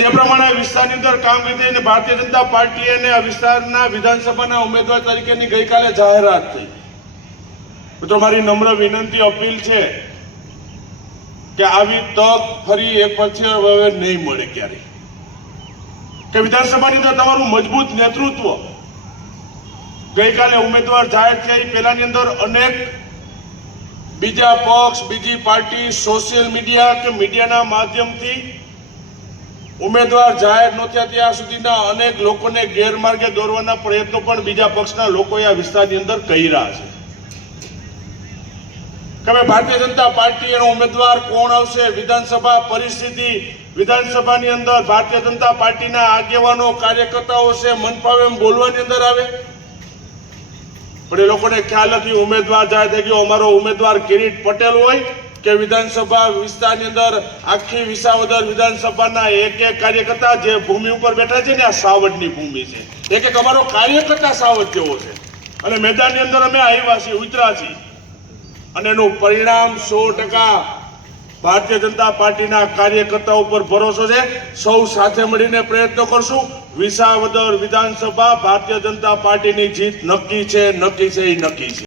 જે પ્રમાણે વિસ્તારની અંદર કામગીરી અને ભારતીય જનતા પાર્ટી અને આ વિસ્તારના વિધાનસભાના ઉમેદવાર તરીકેની ગઈકાલે જાહેરાત થઈ. મિત્રો, મારી નમ્ર વિનંતી અપીલ છે કે આવી તક ફરી એક પછી હવે નહીં મળે ક્યારે, કે વિધાનસભાની અંદર તમારું મજબૂત નેતૃત્વ ગઈકાલે ઉમેદવાર જાહેર થયા પહેલાની અંદર અનેક બીજા પક્ષ, બીજી પાર્ટી, સોશિયલ મીડિયા કે મીડિયાના માધ્યમથી ઉમેદવાર જાહેર ન થયા ત્યાં સુધીના અનેક લોકોને ગેરમાર્ગે દોરવાના પ્રયત્નો પણ બીજા પક્ષના લોકોએ આ વિસ્તારની અંદર કર્યા છે. કે ભારતીય જનતા પાર્ટી એનો ઉમેદવાર કોણ આવશે, વિધાનસભા પરિસ્થિતિ, વિધાનસભાની અંદર ભારતીય જનતા પાર્ટીના આગેવાનો, કાર્યકર્તાઓ છે મન ફાવે એમ બોલવાની અંદર આવે, પણ એ લોકોને ખ્યાલ નથી ઉમેદવાર જાહેર થઈ ગયો. અમારો ઉમેદવાર કિરીટ પટેલ હોય કે વિધાનસભા વિસ્તારની અંદર આખી વિસાવદર વિધાનસભાના એક એક કાર્યકર્તા જે ભૂમિ ઉપર બેઠા છે ને, આ સાવડની ભૂમિ છે. એક એક અમારો કાર્યકર્તા સાવડ જેવો છે અને મેદાનની અંદર અમે આવ્યા છીએ, ઉતરા છીએ અને એનું પરિણામ 100% ભારતીય જનતા પાર્ટીના કાર્યકર્તાઓ ઉપર ભરોસો છે. સૌ સાથે મળીને પ્રયત્નો કરશું. વિસાવદર વિધાનસભા ભારતીય જનતા પાર્ટીની જીત નક્કી છે, નક્કી છે, એ નક્કી છે.